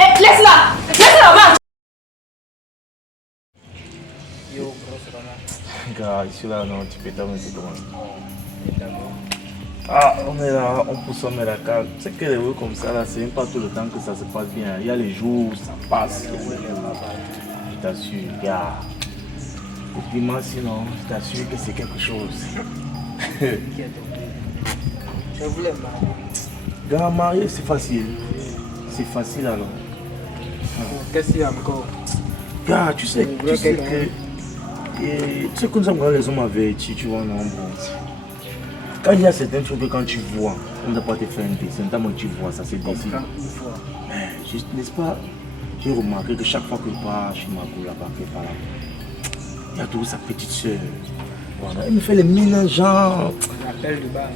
Eh, laisse-la! Laisse-la, maman! Yo, bro, c'est comment? Gars, ici là, non, tu peux t'amuser comment? Ah, on est là, on pousse, on met la carte. C'est que les rues comme ça, là, c'est même pas tout le temps que ça se passe bien. Il y a les jours où ça passe. Je t'assure, gars. Et puis moi, sinon, je t'assure que c'est quelque chose. Je voulais marier. Gars, marier, c'est facile. C'est facile alors. Qu'est-ce qu'il y a encore? Gars, tu sais que... Et, tu sais que nous avons les hommes avertis, tu vois, non, bon. Quand il y a certaines choses que quand tu vois, on ne doit pas te faire un dessin, tant que tu vois, ça se décide. Mais, n'est-ce pas, j'ai remarqué que chaque fois que je pars chez Margot là-bas, il y a toujours sa petite soeur. Voilà, elle me fait les mines, genre... L'appel de bas.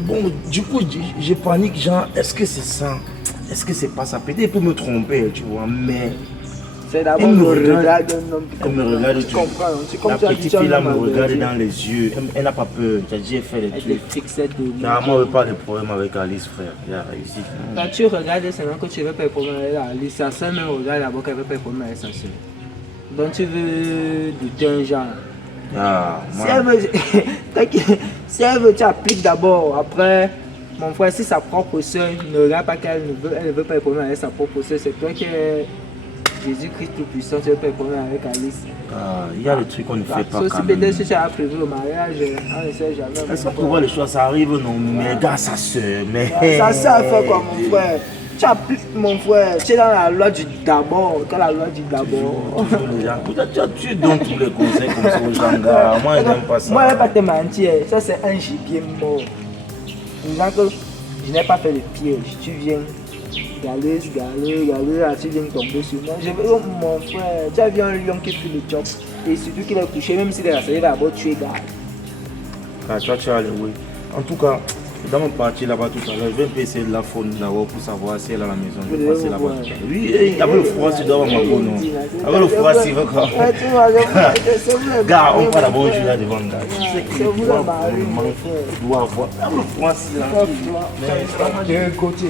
Bon, du coup, je panique, genre, est-ce que c'est ça? Est-ce que c'est pas ça? Peut-être qu'elle peut me tromper, tu vois, mais... C'est d'abord le regard d'un homme. Elle me regarde, tu comprends. La petite fille là me regarde dans les yeux. Elle n'a pas peur. Tu as dit, elle fait les trucs. Moi, je n'ai pas de problème avec Alice, frère. Il a réussi. Quand tu regardes, c'est même que tu veux pas de problème avec Alice. Sa soeur même regarde d'abord qu'elle veut pas de problème avec sa soeur. Donc tu veux douter un genre. Ah, si elle veut, si elle veut, tu appliques d'abord. Après, mon frère, si sa propre soeur ne regarde pas qu'elle ne veut pas de problème avec sa propre soeur, c'est toi qui es Jésus-Christ tout-puissant, tu veux pas de problème avec Alice. Ah, il y a des trucs qu'on ne fait pas. Sauf si peut-être si tu as prévu le mariage, on ne sait jamais. Est-ce qu'on voit les choses, ça arrive, non, mais gars, sa soeur, mais... Ça sert à faire quoi, mon frère? Tu appliques, mon frère, tu es dans la loi du d'abord. Quand la loi du d'abord. Tu donnes tous les conseils comme ça aux gens, gars. Moi, je n'aime pas ça. Moi, je ne vais pas te mentir, ça c'est un gibier mort. Disant que je n'ai pas fait le piège, tu viens. Galer, tu viens tomber sur moi. Je veux, mon frère, tu as vu un lion qui fait le job. Et surtout qu'il est couché, même s'il est rassuré, il va d'abord tuer gars. Ah, toi, tu as joué. En tout cas, dans mon parti là-bas tout à l'heure, je vais essayer de la faune d'abord pour savoir si elle est à la maison. Je vais passer là-bas. Oui, avec le froid, tu dois avoir ma bonne. Avec le froid, c'est vrai quoi. Gars, on va d'abord jouer là devant le gars. Tu sais que le froid, tu dois avoir. Avec le froid, c'est là. Mais de côté,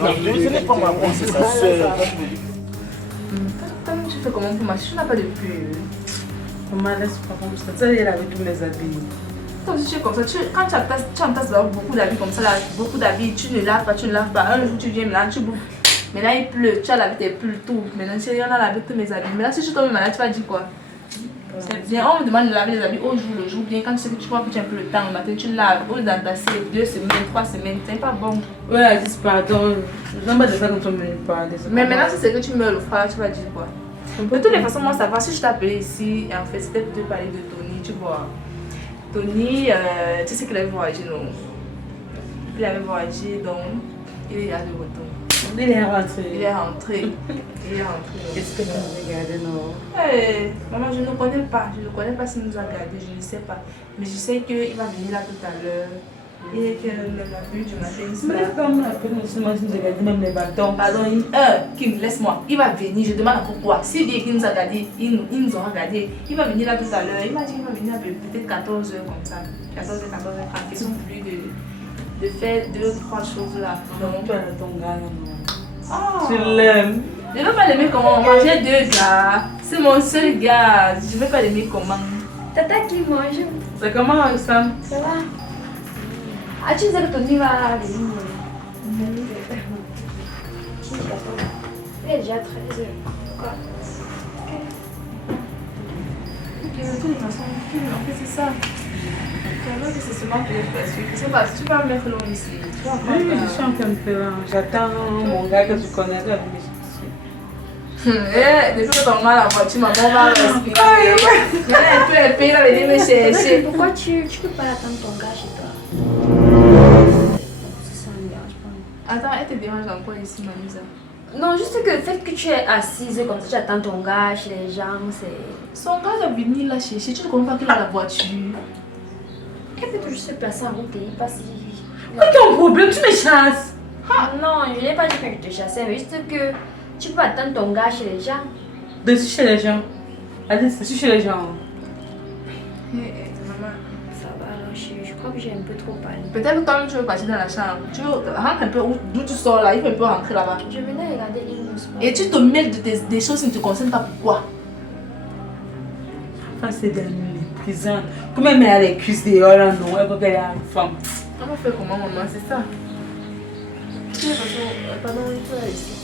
non, ce n'est pas ma bonne, c'est sa soeur. Toi, tu fais comment pour moi? Si tu n'as pas de pluie. Maman, laisse pas comme ça. Tu sais, elle avait tous mes habits. Toi aussi, tu es comme ça. Quand tu entasses beaucoup d'habits comme ça, là, beaucoup d'habits, tu ne laves pas. Un jour, tu viens, maintenant, tu bouffes. Maintenant, il pleut, tu as lavé tes pulls, tout. Maintenant, tu as lavé tous mes habits. Mais là, si tu tombes malade, tu vas dire quoi? C'est bien, on me demande de laver les habits au jour le jour. Bien, quand tu sais que tu crois que tu as un peu le temps, le matin, tu laves. Au lieu d'entasser 2 semaines, 3 semaines, c'est pas bon. Ouais, Alice, pardon. Je n'aime pas de ça quand on me parle. Mais maintenant, si c'est que tu meurs le froid, tu vas dire quoi? De toutes les façons, moi, ça va. Si je t'appelais ici, en fait, c'était pour te parler de Tony, tu vois. Tony, tu sais qu'il avait voyagé, non? Il avait voyagé, donc il est à de retour. Il est rentré. Il est rentré. Qu'est-ce que tu as regardé, non? Hey, maman, je ne connais pas. Je ne connais pas s'il nous a gardé, je ne sais pas. Mais je sais qu'il va venir là tout à l'heure. Et que la pluie du matin, il sera... Mais comme après, moi, je nous ai gardé même les bâtons. Pardon, Kim, laisse-moi. Il va venir, je demande pourquoi. S'il dit qu'il nous a gardé, il nous aura gardé. Il va venir là tout à l'heure. Il m'a dit qu'il va venir à peut-être 14 h comme ça. 14 h, 14 h30. Ils sont plus de faire 2 ou 3 choses là. Donc, tu as ton gars, non? Oh. Tu l'aimes? Je ne vais pas l'aimer comment. Moi, j'ai 2 gars. C'est mon seul gars. Je ne vais pas l'aimer comment. Tata qui mange. C'est comment, Sam? Ça va? Ah, tu disais que Tony va venir. Il est déjà 13 h. Quoi? Ok, de toute façon, en fait, c'est ça. Je vois que c'est seulement pour être sûr. Je sais pas, tu vas me mettre long ici. Oui, je suis en train de faire. J'attends mon gars que tu connais. Depuis que ton mal à la voiture, maman va respirer. Il y a un peu épais, il va venir me chercher. Pourquoi tu peux pas attendre ton gars chez toi? Ça me dérange pas. Attends, elle te dérange encore ici, Mamisa? Non, juste que le fait que tu es assise comme ça, tu attends ton gars chez les gens, c'est... Son gars va venir la chercher. Tu ne comprends pas qu'il a la voiture. Elle peut toujours se placer en route et il passe. Quel est ton problème? Tu me chasses. Non, je n'ai pas dit que je te chassais, mais juste que tu peux attendre ton gars chez les gens. Dessus chez les gens. Allez, dessus chez les gens. Maman. Ça va alors, je crois comme j'ai un peu trop parlé. Peut-être que toi-même tu veux partir dans la chambre. Tu veux rentrer un peu d'où tu sors là, il faut un peu rentrer là-bas. Je venais regarder une sport. Et tu te mêles des choses qui ne te concernent pas. Pourquoi? Enfin, c'est des méprisants. Comme elle met les cuisses dehors, là, non, elle veut qu'elle est une femme. On va faire comment, maman? C'est ça. Pardon, il faut aller ici.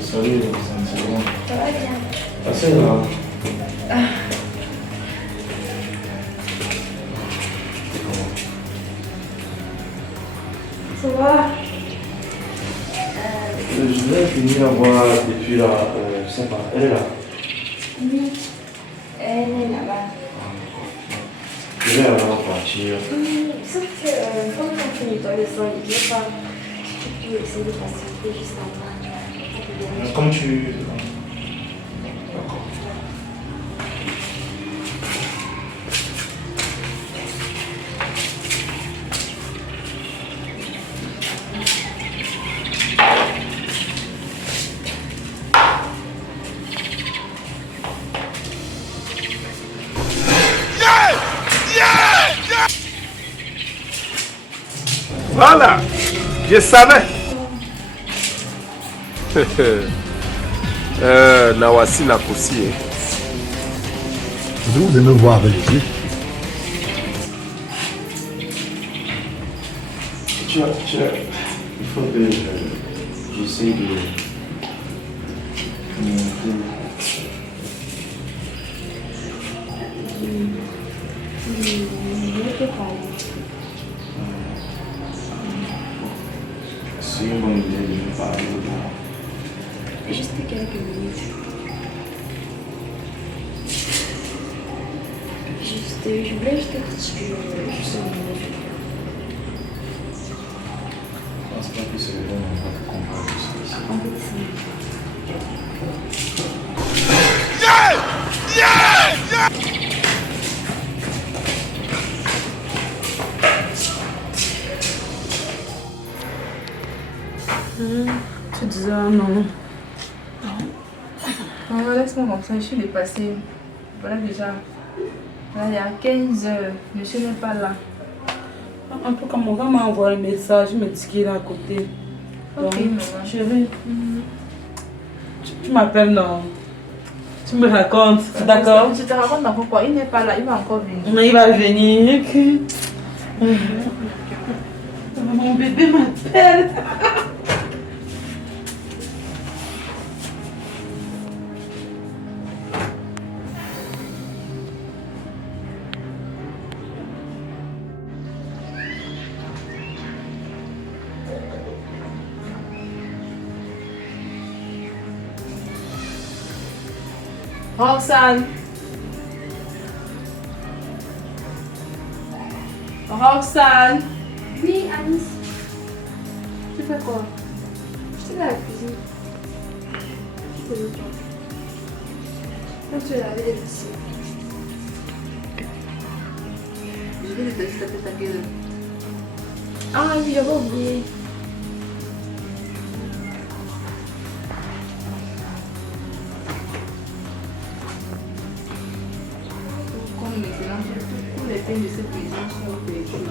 Salut, c'est bon. Ça va bien. Assez là. Ça va? Je vais finir à voir depuis là, je sais pas, elle est là. Oui. Elle est là-bas. Je vais alors partir. Oui, sauf que comme on finit toi le soir, il n'est pas. Tu peux essayer de faciliter juste avant. Comme tu... D'accord. Voilà, je savais. Nawasi Nakosi. Vous aimez voir avec les yeux. Il faut que j'essaie de... C'est une bonne idée de me parler de moi. Juste quelques minutes. Je voulais juste te dire que je suis en Je pense pas que c'est le bon moment pour qu'on parle de ça. En fait, Tu disais non. Non, laisse-moi comme ça, je suis dépassée. Voilà déjà. Là, il y a 15 heures. Monsieur n'est pas là. Un peu comme mon gars m'a envoyé un message, il me dit qu'il est à côté. Ok, Donc, maman. chérie, tu m'appelles, non? Tu me racontes, d'accord? Je te raconte encore quoi. Il n'est pas là, il va encore venir. Mais il va venir, ok. Mon bébé m'appelle. Roxane. Roxane. oui, Alice, Tu fais quoi? je suis dans la cuisine. Je te le dis. Quand tu laver les vaisselles. Je vais te laisser ta gueule. Ah oui, j'avais oublié. Comme maintenant, tous les thèmes de cette maison sont perdus.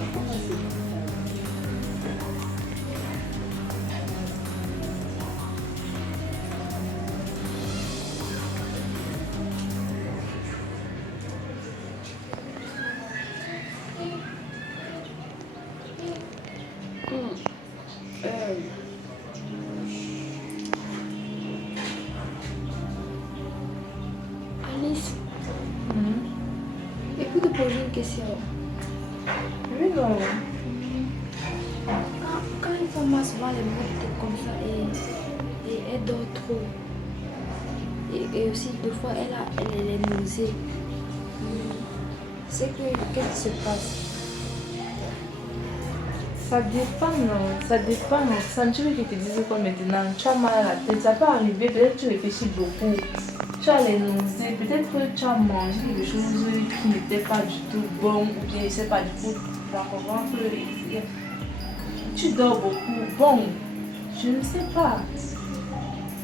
Alice, et pour te poser une question. Oui, non. Quand une femme a souvent les mots comme ça et elle dort trop. Et aussi, des fois, elle a les nausées. C'est que, qu'est-ce qui se passe? Ça dépend, non. Ça dépend, non. Ça, tu veux que je te dise quoi maintenant? Tu as mal à la tête, ça peut arriver. Peut-être que tu réfléchis beaucoup. Tu as les nausées. Peut-être que tu as mangé quelque chose qui n'était pas du tout bon. Ou bien, je ne sais pas du tout. Tu dors beaucoup. Bon, je ne sais pas.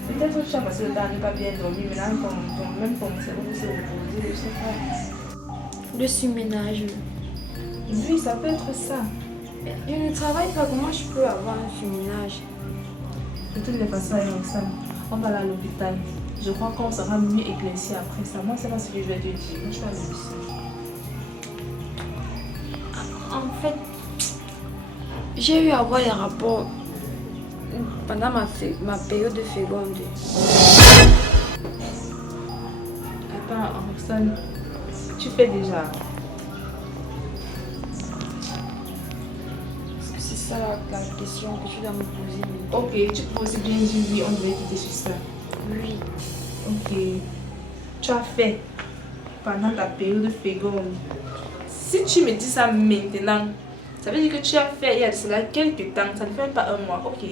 Peut-être que tu as passé le temps à ne pas bien dormir. Maintenant, même ton cerveau s'est reposé. Je ne sais pas. Le surménage. Oui, ça peut être ça. Je ne travaille pas, comment je peux avoir un surménage? De toutes les façons, on va aller à l'hôpital. Je crois qu'on sera mieux éclairci après ça. Moi, c'est pas ce que je vais te dire. Moi, je suis à l'hôpital. En fait, j'ai eu à voir les rapports pendant ma période de féconde. Attends, Roxane, tu fais déjà. C'est ça la question que tu dois me poser. Ok, tu peux aussi bien dire oui, on devait quitter sur ça. Oui. Ok. Tu as fait pendant ta période de féconde. Si tu me dis ça maintenant, ça veut dire que tu as fait il y a de cela quelques temps, ça ne fait même pas un mois. Ok.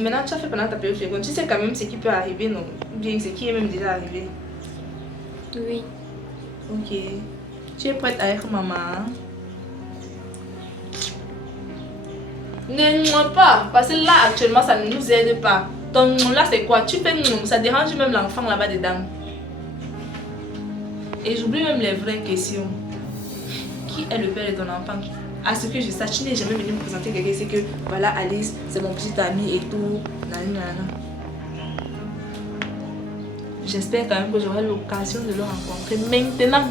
Maintenant, tu as fait pendant ta période de féconde. Tu sais quand même ce qui peut arriver, non? Ou bien ce qui est même déjà arrivé. Oui. Ok. Tu es prête à être maman? Ne moi pas, parce que là actuellement ça ne nous aide pas. Donc là c'est quoi? Tu fais ça dérange même l'enfant là-bas dedans. Et j'oublie même les vraies questions. Qui est le père de ton enfant? À ce que je sache, tu n'es jamais venu me présenter quelqu'un, c'est que voilà Alice, c'est mon petit ami et tout. Nanana. J'espère quand même que j'aurai l'occasion de le rencontrer maintenant.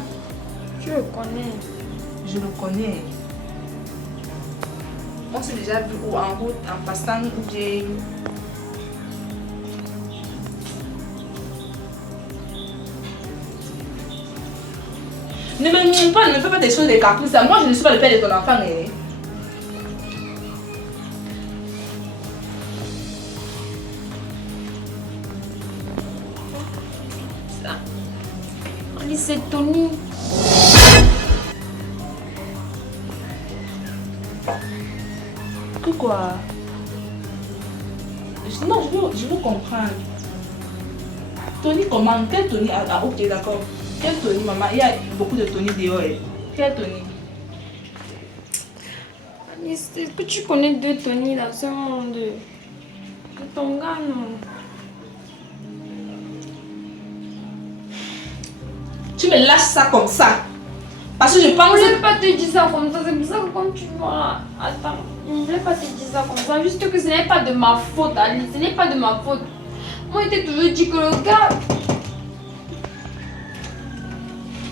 Tu le connais. Je le connais. On s'est déjà vu ou en route, en passant ou bien. Ne me mine pas, ne me fais pas des choses des caprices. Moi, je ne suis pas le père de ton enfant. Ça. Alice, c'est Tony. Que quoi? Non, je veux comprendre. Tony comment? Quel Tony? Ah, ok, d'accord. Quel Tony, maman? Il y a beaucoup de Tony dehors. Quel Tony? Alice, est-ce que tu connais deux Tony dans ce monde? C'est ton gars, non? Tu me lâches ça comme ça. Parce que je pense Je ne que... voulais pas te dire ça comme ça, c'est pour ça que quand tu vois... Attends, je ne voulais pas te dire ça comme ça, juste que ce n'est pas de ma faute, Alice, ce n'est pas de ma faute. Moi, je t'ai toujours dit que le gars...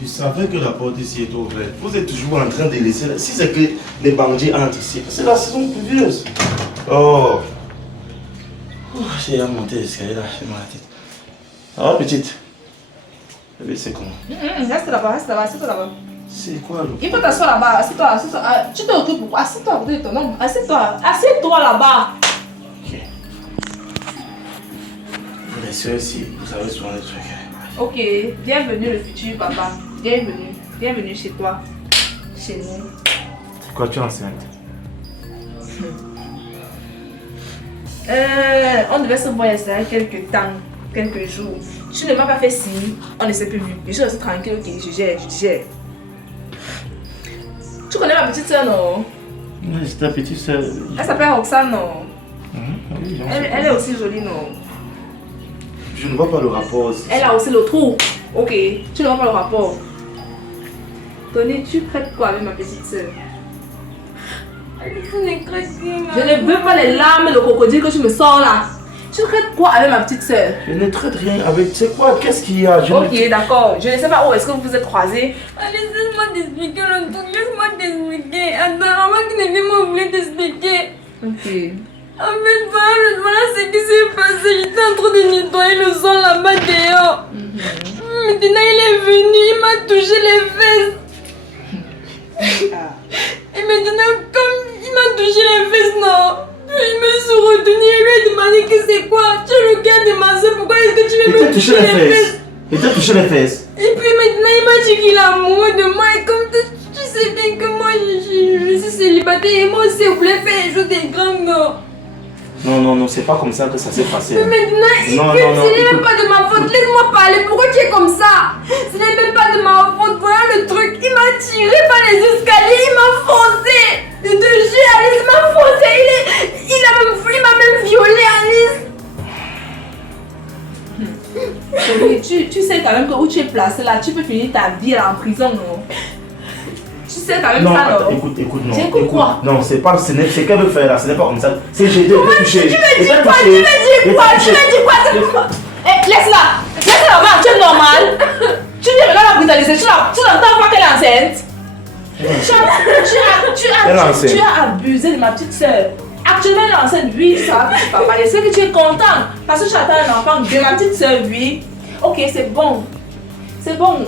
Je savais que la porte ici est ouverte. Vous êtes toujours en train de laisser... Si c'est que les bandits entrent ici, c'est la saison pluvieuse. Oh, j'ai à monter l'escalier là, j'ai mal à la tête. Ça va, petite? Bébé, c'est comment? Reste là-bas, assieds-toi là-bas. C'est quoi le... Il faut t'asseoir là-bas, assieds-toi. Ah, tu te occupes pourquoi? Assieds-toi à côté de ton homme, assieds-toi là-bas. Ok. Vous laissez ici, vous savez souvent les trucs. Ok, bienvenue le futur papa. Bienvenue chez toi, chez nous. C'est quoi, tu es enceinte? On devait se voir il y a quelques temps, quelques jours. Tu ne m'as pas fait signe, on ne s'est plus vu. Je suis aussi tranquille, ok, je gère. Tu connais ma petite soeur, non? Oui, c'est ta petite soeur. Elle s'appelle Roxane, non? Oui, Elle est aussi jolie, non? Je ne vois pas le rapport. Elle a aussi le trou. Ok, tu ne vois pas le rapport. Tony, tu prêtes quoi avec ma petite soeur? Alice, ce n'est que rien. Je ne veux pas les larmes et le crocodile que tu me sors là. Tu traites quoi avec ma petite soeur? Je ne traite rien avec... C'est quoi? Qu'est-ce qu'il y a? Ok, d'accord. Je ne sais pas où est-ce que vous vous êtes croisés. Alice, laisse-moi t'expliquer le truc, laisse-moi t'expliquer. Attends, avant que ne vienne me voulait t'expliquer. Ok. En fait, voilà ce qui s'est passé. J'étais en train de nettoyer le sol là-bas dehors. Maintenant, il est venu, il m'a touché les fesses. Et maintenant, comme il m'a touché les fesses, non, il me suis retenue et lui a demandé que c'est quoi. Tu es le gars de ma soeur, pourquoi est-ce que tu veux me toucher les fesses? Il t'a touché les fesses. Et puis maintenant, il m'a dit qu'il est amoureux de moi et comme tu sais bien que moi je suis célibataire et moi aussi je voulais faire les choses des grands. Non, c'est pas comme ça que ça s'est passé. Mais maintenant, ce n'est même pas de ma faute. Laisse-moi parler. Pourquoi tu es comme ça? Ce n'est même pas de ma faute. Voilà le truc. Il m'a tiré par les escaliers. Il m'a foncé. De jeu, Alice, il m'a foncé. Il m'a même violé, Alice. Chérie, tu sais quand même que où tu es placé là, tu peux finir ta vie là, en prison, non? Tu sais quand même Non, ça, non? écoute, non. J'écoute quoi? Non, c'est pas, ce qu'elle veut faire là, ce n'est pas comme ça. C'est j'ai été touché. Tu me dis quoi? Laisse-la! Laisse-la, maman, tu es normal? Tu dis maintenant la brutaliser, tu n'entends pas qu'elle est enceinte? Tu as abusé de ma petite soeur. Actuellement, elle est enceinte, oui, ça, papa. Je sais que tu es content parce que tu attends un enfant de ma petite soeur, oui. Ok, c'est bon. C'est bon.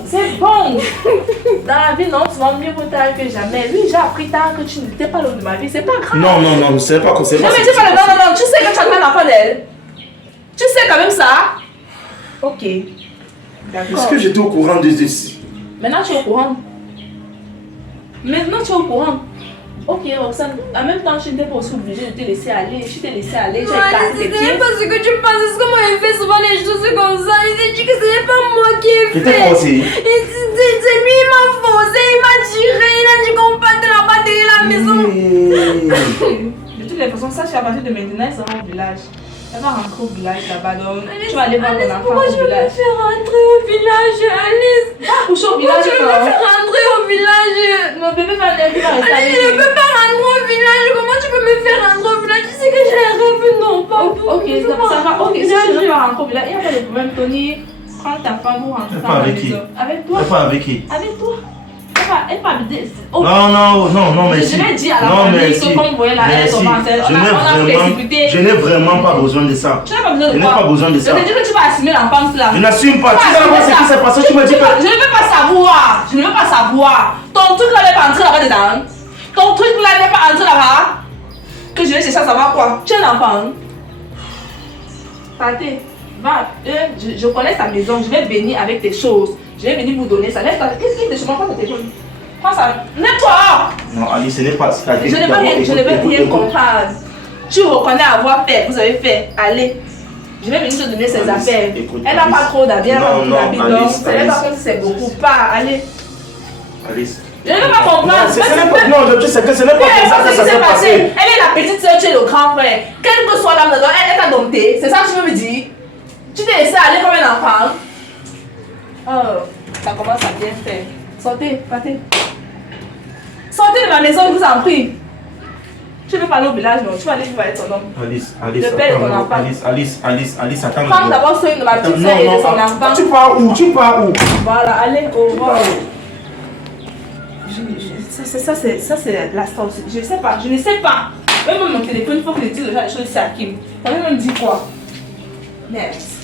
Dans la vie, non, tu vas mieux pour tard que jamais. Oui, j'ai appris tard que tu n'étais pas l'homme de ma vie. C'est pas grave. Non, c'est pas comme ça. Non, mais tu pas non. Tu sais que tu attends un enfant d'elle. Tu sais quand même ça. Ok. D'accord. Est-ce que j'étais au courant de ceci? Maintenant, tu es au courant. Ok, Roxane, en même temps, je n'étais pas aussi obligée de te laisser aller. Je t'ai laissé aller, tu as cassé tes Ce pieds. n'est pas ce que tu penses. C'est que moi, il fait souvent les choses comme ça. Il s'est dit que ce n'est pas moi qui ai J'étais fait. forcé. C'est lui, il m'a forcé, il m'a tiré. Il a dit qu'on partait là-bas derrière la maison. De toutes les façons, ça, à partir de maintenant, elle sera au village. Elle va rentrer au village là-bas. Donc, tu vas aller voir ton enfant Pourquoi au je veux me village. faire rentrer au village, Alice? Couche au Pourquoi village, tu veux me faire rentrer au village? Mon bébé va rester Alice, avec je ne lui. peux pas rentrer au village. Comment tu peux me faire rentrer au village? Tu sais que j'ai un rêve, non, pas Ok, ça va. Ok, si tu vas rentrer au village, il n'y a pas de problème. Tony, prends ta femme pour rentrer dans la avec qui? maison. Avec toi. Pas avec qui? Avec toi. Elle va me dire. Oh, Non, mais je vais dire à la famille que comme vous voyez là, elle est tombée enceinte. Je n'ai vraiment pas besoin de ça. Tu n'as pas besoin de Je n'ai quoi? pas besoin de ça. Je te dis que tu vas assumer l'enfance là. Je n'assume pas. Tu sais pas ce qui s'est passé, tu me dis que... Je ne veux pas savoir. Je ne veux pas savoir. Ton truc là n'est pas entré là-bas dedans. Ton truc là n'est pas entré là-bas. Que je vais chercher à savoir quoi. Tu es un enfant. Partez. Va. Je connais ta maison. Je vais venir avec tes choses. Je vais venir vous donner ça. Qu'est-ce qui te chemin? Prends ton téléphone. Prends ça. Nettoie. Non, Ali, ce n'est pas ça. Je ne veux rien comprendre. Tu reconnais avoir fait. Vous avez fait. Allez. Je vais venir te donner ses affaires. Elle n'a pas trop d'habits. Elle n'a pas beaucoup d'habits. Donc, ce n'est pas comme si c'est beaucoup. Pas. Allez. Alice. Je ne veux pas comprendre. Non, tu sais que ce n'est pas comme ça que ça s'est passé. Elle est la petite soeur, tu es le grand frère. Quelle que soit l'âme dedans, elle t'a dompté. C'est ça que tu veux me dire? Tu t'es laissé aller comme un enfant. Oh, ça commence à bien faire. Sortez, partez. Sortez de ma maison, je vous en prie. Tu veux parler au village, non? Tu vas aller vivre avec ton homme. Alice, Le père de ton enfant. Alice, attends. Prends d'abord soin de ma petite soeur et de son enfant. Tu pars où? Voilà, allez, au revoir. Ça c'est la sortie. Je ne sais pas. Même mon téléphone, il faut que je dise déjà les choses ici à Kim. Ça veut même dire quoi? Merci.